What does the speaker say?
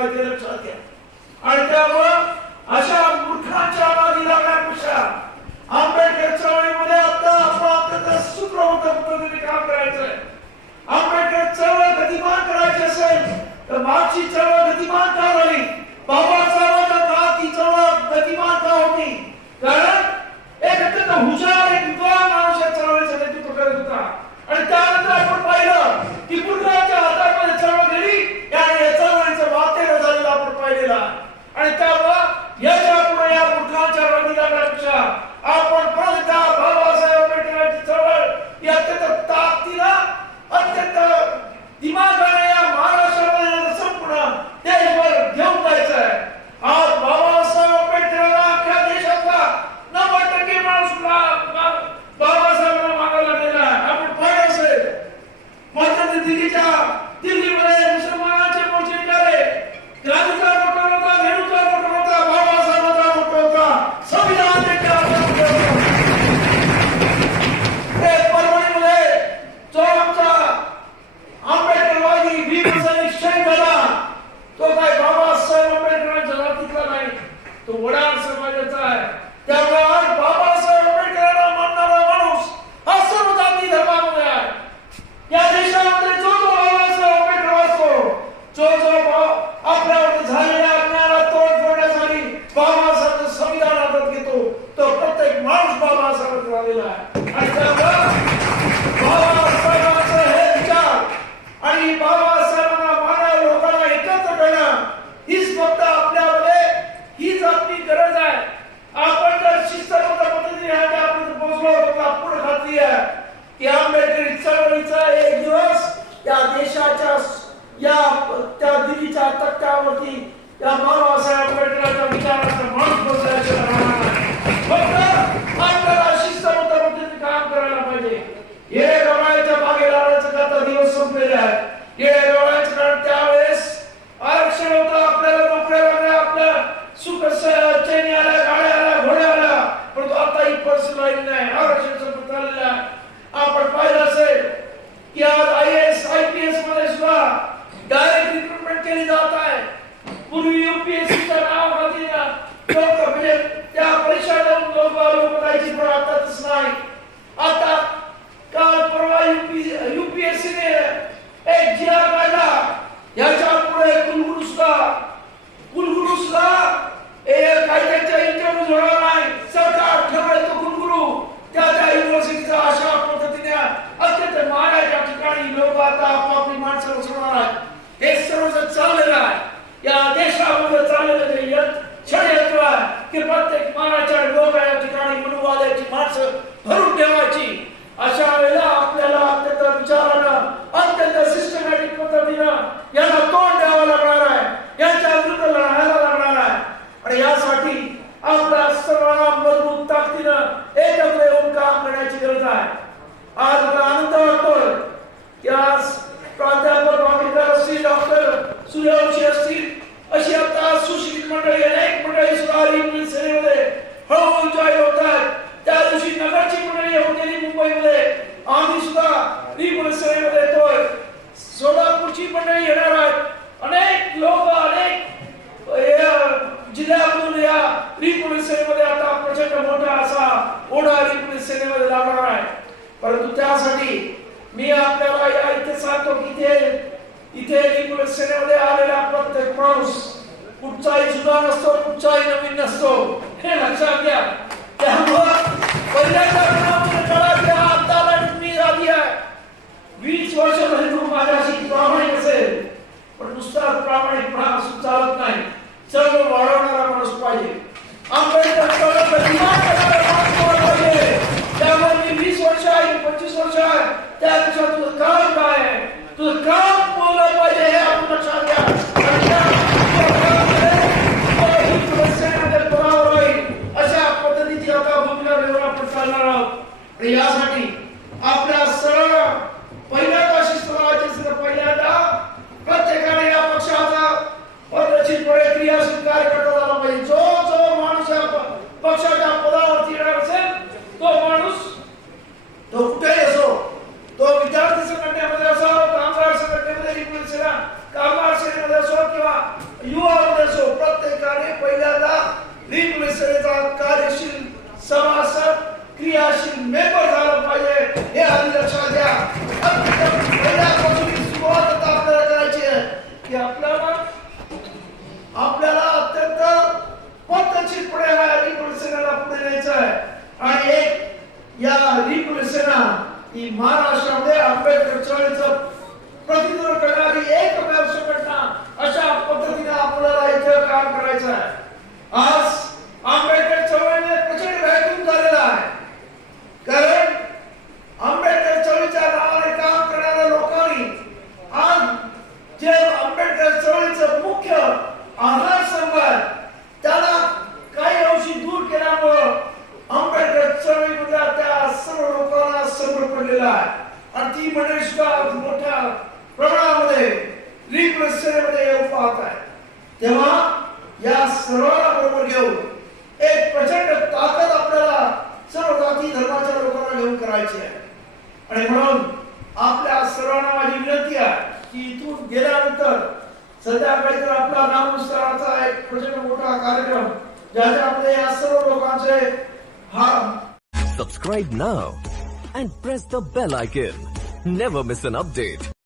आहे ते लक्षात घ्या. आणि त्यामुळं अशा मूर्खांच्या मागे लागण्यापेक्षा आंबेडकर चळवळीमध्ये आता आपण सूत्रबद्ध पद्धतीने काम करायचंय. आंबेडकर चळवळ गतिमान करायची असेल तर मागची चळवळ गतिमान का झाली? बाबासाहेबांच्या काळात ती चळवळ गतिमान का होती? कारण एक अत्यंत हुशार एक विद्वान माणूस या चळवळीचं नेतृत्व करत होता. आणि त्यानंतर आपण पाहिलं की गुजरातच्या हातामध्ये चळवळ गेली आणि या चळवळीचं वाटेल झालेलं आपण पाहिलेलं. आणि त्यामुळं याच्या पुढे या मूर्खांच्या रंगी लागण्यापेक्षा आपण परत एकदा बाबासाहेब आंबेडकरांची चळवळ या अत्यंत ताकदीनं अत्यंत दिमागाने या महाराष्ट्रामध्ये संपूर्ण देशभर घेऊन जायचं आहे. आज बाबासाहेब आंबेडकरांना अख्ख्या देशातला 90% माणूस बाबासाहेबांना मागायला गेला. आपण पाहिलं असेल मध्य दिल्लीमध्ये मुसलमानांचे मोर्चे निघाले. गांधीचा मोठा होता, नेहरूचा मोठा होता, बाबासाहेबांचा मोठा होता, संविधान परभणीमध्ये जो आमचा आंबेडकरवादी भीमसेन शहीद झाला तो काय बाबासाहेब आंबेडकरांच्या जातीतला नाही, तो वडार समाजाचा आहे. त्यामुळे आज बाबासाहेब आंबेडकरांना मानणारा माणूस हा सर्व जाती धर्मामध्ये आहे. या देशामध्ये जो जो बाबासाहेब आंबेडकर असतो, जो आपल्यावर झालेल्या अन्यायाला तोड फोडण्यासाठी बाबासाहेब संविधान हातात घेतो, तो प्रत्येक माणूस बाबासाहेब झालेला आहे. आणि त्यामुळे बाबासाहेबांचे हे विचार आणि बाबासाहेबांना मानणाऱ्या लोकांना एकत्र करणं हीच फक्त आपल्यामध्ये हीच आपली गरज आहे. आपण जर शिस्तबद्ध पद्धतीने आपण पोहोचलो तर पूर्ण खात्री आहे की आंबेडकरी चळवळीचा एक दिवस या देशाच्या या त्या दिल्लीच्या तख्त्यावरती या बाबासाहेब आंबेडकरांच्या विचाराचा माणूस बसल्याचे फक्त आपल्याला शिस्तबद्ध पद्धतीने काम करायला पाहिजे. हे रवळ्याच्या मागे लागण्याचं आता दिवस संपलेले आहेत. हे रवळ्याचं कारण त्यावेळेस आरक्षण होतं, आपल्याला नोकऱ्या लागल्या, आपल्या सुख चैनी आल्या, गाड्या आल्या, घोड्या आल्या, परंतु आता ही परिस्थिती राहिली नाही. आरक्षण संपत आलेलं आहे. आपण पाहिलं असेल की आज IAS IPS मध्ये सुद्धा डायरेक्ट रिक्रुटमेंट केली जात आहे. पूर्वी UPSCच्या नावाखाली लोक म्हणजे त्या परीक्षा देऊन लोक जायची, पण आता तसं नाही. आता काल परवा UPSC ने एक GR काढला. याच्या पुढे कुलगुरू सुद्धा काही त्यांच्या इंटरव्ह्यू होणार नाही. सरकार ठरवेल तो कुलगुरू त्या युनिव्हर्सिटीचा अशा पद्धतीने अत्यंत मानाच्या ठिकाणी लोक आता आपापली माणसं बसवणार आहेत. हे सर्व चाललेलं आहे. या देशामध्ये चाललेलं षडयंत्र आहे की प्रत्येक मानाच्या लोक या ठिकाणी मनुवादाची माणसं भरून ठेवायची. अशा वेळेला आपल्याला अत्यंत विचारानं अत्यंत सिस्टमॅटिक पद्धतीनं यांना तोंड द्यावं लागणार आहे, यांच्या विरुद्ध लढायला लागणार आहे. आणि यासाठी आपल्या सर्वांना मजबूत ताकदीनं एकत्र येऊन काम करण्याची गरज आहे. आज मला आनंद वाटतोय की आज प्राध्यापक डॉक्टर असतील, डॉक्टर सूर्यवंशी असतील, अशी आता सुशिक्षित मंडळी अनेक मंडळी सुद्धा रिपब्लिक सेनेमध्ये हळूहळू जॉईन होत आहेत. त्या दिवशी नगरची मंडळी येऊन गेली मुंबईमध्ये, आम्ही सुद्धा रिपब्लिक सेनेमध्ये येतोय. सोलापूरची मंडळी येणार आहेत. अनेक लोक अनेक जिल्ह्यातून या रिपब्लिक सेनेमध्ये आता प्रचंड मोठा असा ओढा रिपब्लिक सेनेमध्ये लागणार आहे. परंतु त्यासाठी मी आपल्याला या इथे सांगतो की इथे रिपब्लिक सेनेमध्ये आलेला प्रत्येक माणूस कुठचाही जुना नसतो, कुठचाही नवीन नसतो, हे लक्षात घ्या. त्यामुळं पहिल्याच्या काळात आता मी आली आहे 20 वर्ष झाली तू माझ्याशी प्रामाणिक असेल, पण नुसता प्रामाणिकपणा चालत नाही. सर्व वाढवणारा माणूस पाहिजे. आंबेडकर त्यामुळे मी 20 वर्ष आहे 25 वर्ष आहे त्यापेक्षा तुझं काम काय आहे, तुझं काम बोललं पाहिजे हे आपण लक्षात घ्या. अशा पद्धतीची आता भूमिका घेऊन आपण चालणार आहोत. आणि यासाठी आपल्या सर्व पहिल्यांदा शिस्तबद्ध पहिल्यांदा प्रत्येकाने या पक्षाचा पद्धतशीरपणे क्रियाशील कार्य करता आला पाहिजे. जो माणूस या पक्षाच्या पदावरती येणार असेल तो माणूस तो कुठेही असो, तो विद्यार्थी संघटनेमध्ये असो, कामगार संघटनेमध्ये कामगार सेनेमध्ये असो किंवा क्रियाशील मेंबर झालं पाहिजे हे आधी लक्षात घ्या. पहिल्यापासून सुरुवात आता आपल्याला करायची आहे की आपल्याला अत्यंत पद्धतशीरपणे हा रिपब्लिकला पुढे न्यायचं आहे. आणि एक या रिपब्लिकना ही महाराष्ट्रामध्ये आंबेडकर चळवळीचं प्रतिनिधित्व करणारी एकमेव संघटना अशा पद्धतीने आपल्याला इथे काम करायचं आहे. आज आंबेडकर चळवळीने प्रचंड व्हॅक्यूम झालेला आहे. कारण आंबेडकर चळवळीच्या नावाने काम करणाऱ्या लोकांनी आज जे आंबेडकर चळवळीचं मुख्य आधारस्तंभ आहे त्याला काही अंशी दूर केल्यामुळं आंबेडकर चळवळीमधल्या त्या सर्व लोकांना समोर पडलेला आहे. आणि ती मंडळी सुद्धा मोठ्या प्रमाणामध्ये रिप्रेझेंटेटिव्हमध्ये येऊ पाहत आहे. तेव्हा या सर्वांना बरोबर घेऊन एक प्रचंड ताकद आपल्याला सर्व जाती धर्माच्या लोकांना घेऊन करायची आहे. आणि म्हणून आपल्या सर्वांना माझी विनंती आहे की इथून गेल्यानंतर संध्याकाळी तर आपला नामविस्ताराचा एक प्रचंड मोठा कार्यक्रम ज्याच्यामध्ये या सर्व लोकांचे Subscribe now and press the bell icon. Never miss an update.